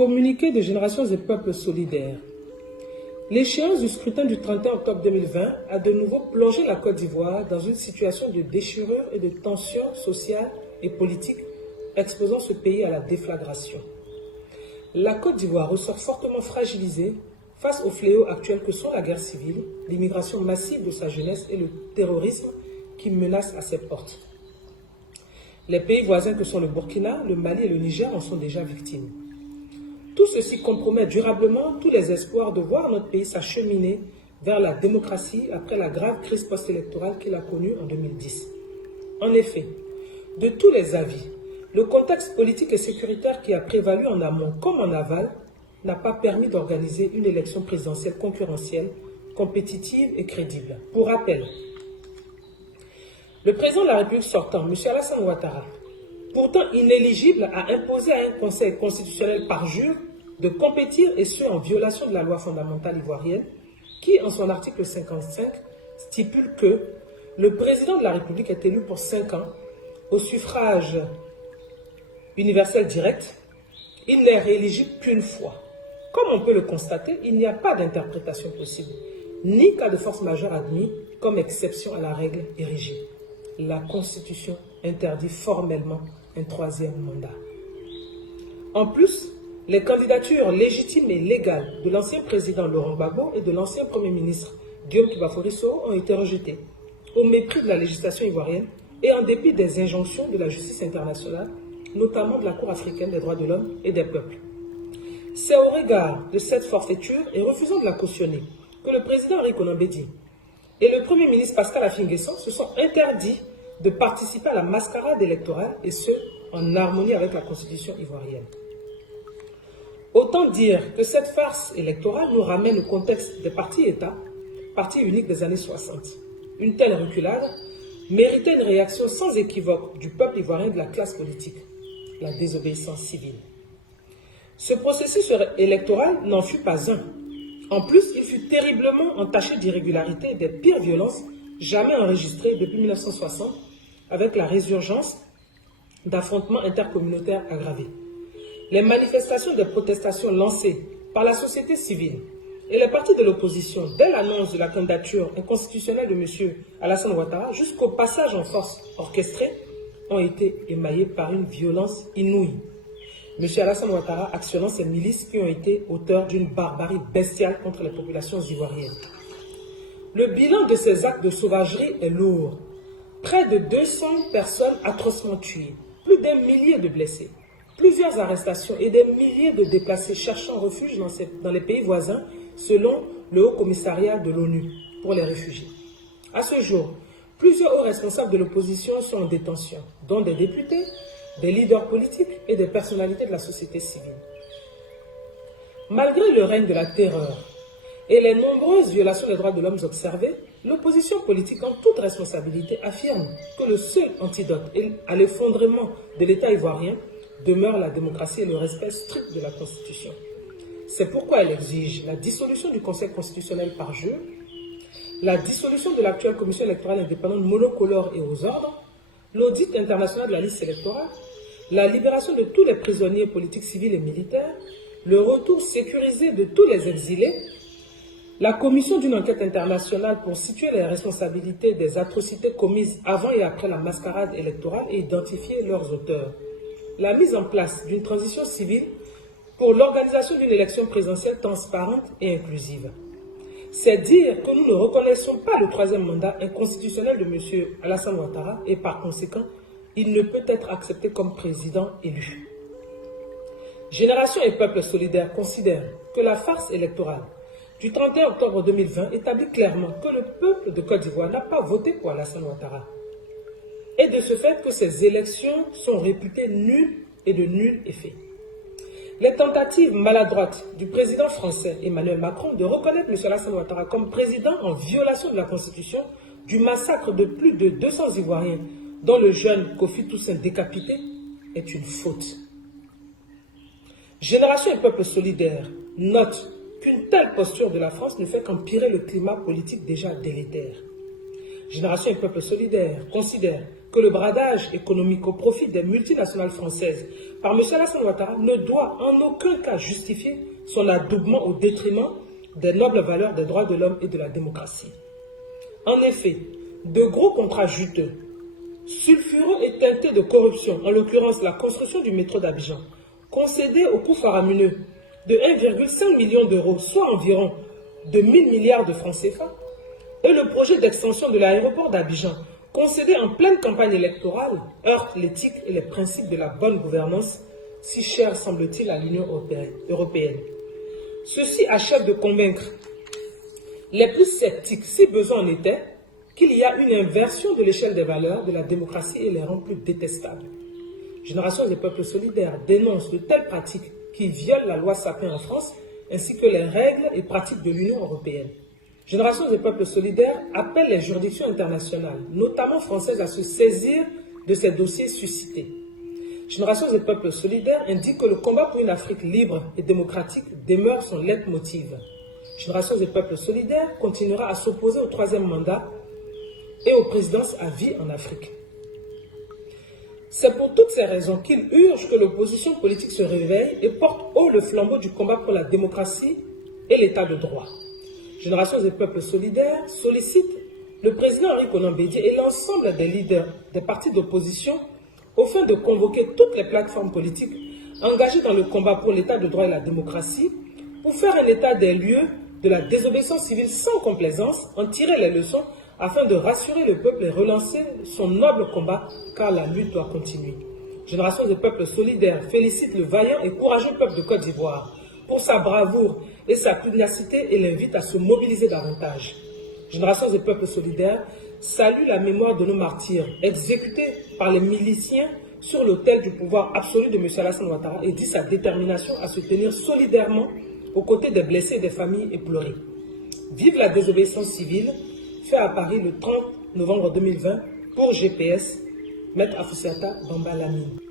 Communiqué de Générations et Peuples solidaires. L'échéance du scrutin du 31 octobre 2020 a de nouveau plongé la Côte d'Ivoire dans une situation de déchirure et de tension sociale et politique, exposant ce pays à la déflagration. La Côte d'Ivoire ressort fortement fragilisée face aux fléaux actuels que sont la guerre civile, l'immigration massive de sa jeunesse et le terrorisme qui menace à ses portes. Les pays voisins que sont le Burkina, le Mali et le Niger en sont déjà victimes. Tout ceci compromet durablement tous les espoirs de voir notre pays s'acheminer vers la démocratie après la grave crise post-électorale qu'il a connue en 2010. En effet, de tous les avis, le contexte politique et sécuritaire qui a prévalu en amont comme en aval n'a pas permis d'organiser une élection présidentielle concurrentielle, compétitive et crédible. Pour rappel, le président de la République sortant, M. Alassane Ouattara, pourtant inéligible, a imposé à un conseil constitutionnel parjure de compétir et ce en violation de la loi fondamentale ivoirienne qui, en son article 55, stipule que le président de la République est élu pour 5 ans au suffrage universel direct. Il n'est rééligible qu'une fois. Comme on peut le constater, il n'y a pas d'interprétation possible, ni cas de force majeure admis comme exception à la règle érigée. La Constitution interdit formellement un 3e mandat. En plus, les candidatures légitimes et légales de l'ancien président Laurent Gbagbo et de l'ancien premier ministre Guillaume Kibafori Soro ont été rejetées, au mépris de la législation ivoirienne et en dépit des injonctions de la justice internationale, notamment de la Cour africaine des droits de l'homme et des peuples. C'est au regard de cette forfaiture et refusant de la cautionner que le président Henri Konan Bédié et le premier ministre Pascal Affi-N'Guessan se sont interdits de participer à la mascarade électorale et ce, en harmonie avec la constitution ivoirienne. Autant dire que cette farce électorale nous ramène au contexte des partis-États, partis uniques des années 60. Une telle reculade méritait une réaction sans équivoque du peuple ivoirien et de la classe politique, la désobéissance civile. Ce processus électoral n'en fut pas un. En plus, il fut terriblement entaché d'irrégularités et des pires violences jamais enregistrées depuis 1960, avec la résurgence d'affrontements intercommunautaires aggravés. Les manifestations de protestation lancées par la société civile et les partis de l'opposition dès l'annonce de la candidature inconstitutionnelle de M. Alassane Ouattara jusqu'au passage en force orchestré ont été émaillés par une violence inouïe. M. Alassane Ouattara actionnant ces milices qui ont été auteurs d'une barbarie bestiale contre les populations ivoiriennes. Le bilan de ces actes de sauvagerie est lourd. Près de 200 personnes atrocement tuées, plus d'1 millier de blessés, plusieurs arrestations et des milliers de déplacés cherchant refuge dans les pays voisins selon le Haut Commissariat de l'ONU pour les réfugiés. À ce jour, plusieurs hauts responsables de l'opposition sont en détention, dont des députés, des leaders politiques et des personnalités de la société civile. Malgré le règne de la terreur et les nombreuses violations des droits de l'homme observées, l'opposition politique en toute responsabilité affirme que le seul antidote à l'effondrement de l'État ivoirien demeure la démocratie et le respect strict de la Constitution. C'est pourquoi elle exige la dissolution du Conseil constitutionnel par jeu, la dissolution de l'actuelle Commission électorale indépendante monocolore et aux ordres, l'audit international de la liste électorale, la libération de tous les prisonniers politiques civils et militaires, le retour sécurisé de tous les exilés, la commission d'une enquête internationale pour situer les responsabilités des atrocités commises avant et après la mascarade électorale et identifier leurs auteurs, la mise en place d'une transition civile pour l'organisation d'une élection présidentielle transparente et inclusive. C'est dire que nous ne reconnaissons pas le 3e mandat inconstitutionnel de M. Alassane Ouattara et par conséquent, il ne peut être accepté comme président élu. Génération et Peuples solidaires considèrent que la farce électorale du 31 octobre 2020 établit clairement que le peuple de Côte d'Ivoire n'a pas voté pour Alassane Ouattara et de ce fait que ces élections sont réputées nulles et de nul effet. Les tentatives maladroites du président français Emmanuel Macron de reconnaître M. Alassane Ouattara comme président en violation de la Constitution du massacre de plus de 200 Ivoiriens, dont le jeune Kofi Toussaint décapité, est une faute. Génération et Peuples solidaires note qu'une telle posture de la France ne fait qu'empirer le climat politique déjà délétère. Génération et Peuples solidaires considèrent que le bradage économique au profit des multinationales françaises par M. Alassane Ouattara ne doit en aucun cas justifier son adoubement au détriment des nobles valeurs des droits de l'homme et de la démocratie. En effet, de gros contrats juteux, sulfureux et teintés de corruption, en l'occurrence la construction du métro d'Abidjan, concédé au coût faramineux de 1,5 million d'euros, soit environ de 1000 milliards de francs CFA, et le projet d'extension de l'aéroport d'Abidjan, concédé en pleine campagne électorale, heurte l'éthique et les principes de la bonne gouvernance, si chers semble-t-il à l'Union européenne. Ceci achève de convaincre les plus sceptiques, si besoin en était, qu'il y a une inversion de l'échelle des valeurs de la démocratie et les rend plus détestables. Génération des peuples solidaires dénonce de telles pratiques qui violent la loi Sapin en France, ainsi que les règles et pratiques de l'Union européenne. Génération des peuples solidaires appelle les juridictions internationales, notamment françaises, à se saisir de ces dossiers suscités. Génération des peuples solidaires indique que le combat pour une Afrique libre et démocratique demeure son leitmotiv. Génération des peuples solidaires continuera à s'opposer au troisième mandat et aux présidences à vie en Afrique. C'est pour toutes ces raisons qu'il urge que l'opposition politique se réveille et porte haut le flambeau du combat pour la démocratie et l'état de droit. Génération des peuples solidaires sollicite le président Henri Konan Bédié et l'ensemble des leaders des partis d'opposition au fin de convoquer toutes les plateformes politiques engagées dans le combat pour l'état de droit et la démocratie pour faire un état des lieux de la désobéissance civile sans complaisance, en tirer les leçons afin de rassurer le peuple et relancer son noble combat, car la lutte doit continuer. Génération des peuples solidaires félicite le vaillant et courageux peuple de Côte d'Ivoire pour sa bravoure et sa pugnacité et l'invite à se mobiliser davantage. Génération des peuples solidaires salue la mémoire de nos martyrs exécutés par les miliciens sur l'autel du pouvoir absolu de M. Alassane Ouattara et dit sa détermination à se tenir solidairement aux côtés des blessés et des familles éplorées. Vive la désobéissance civile, fait à Paris le 30 novembre 2020 pour GPS, Maître Afoussiata Bamba Lamine.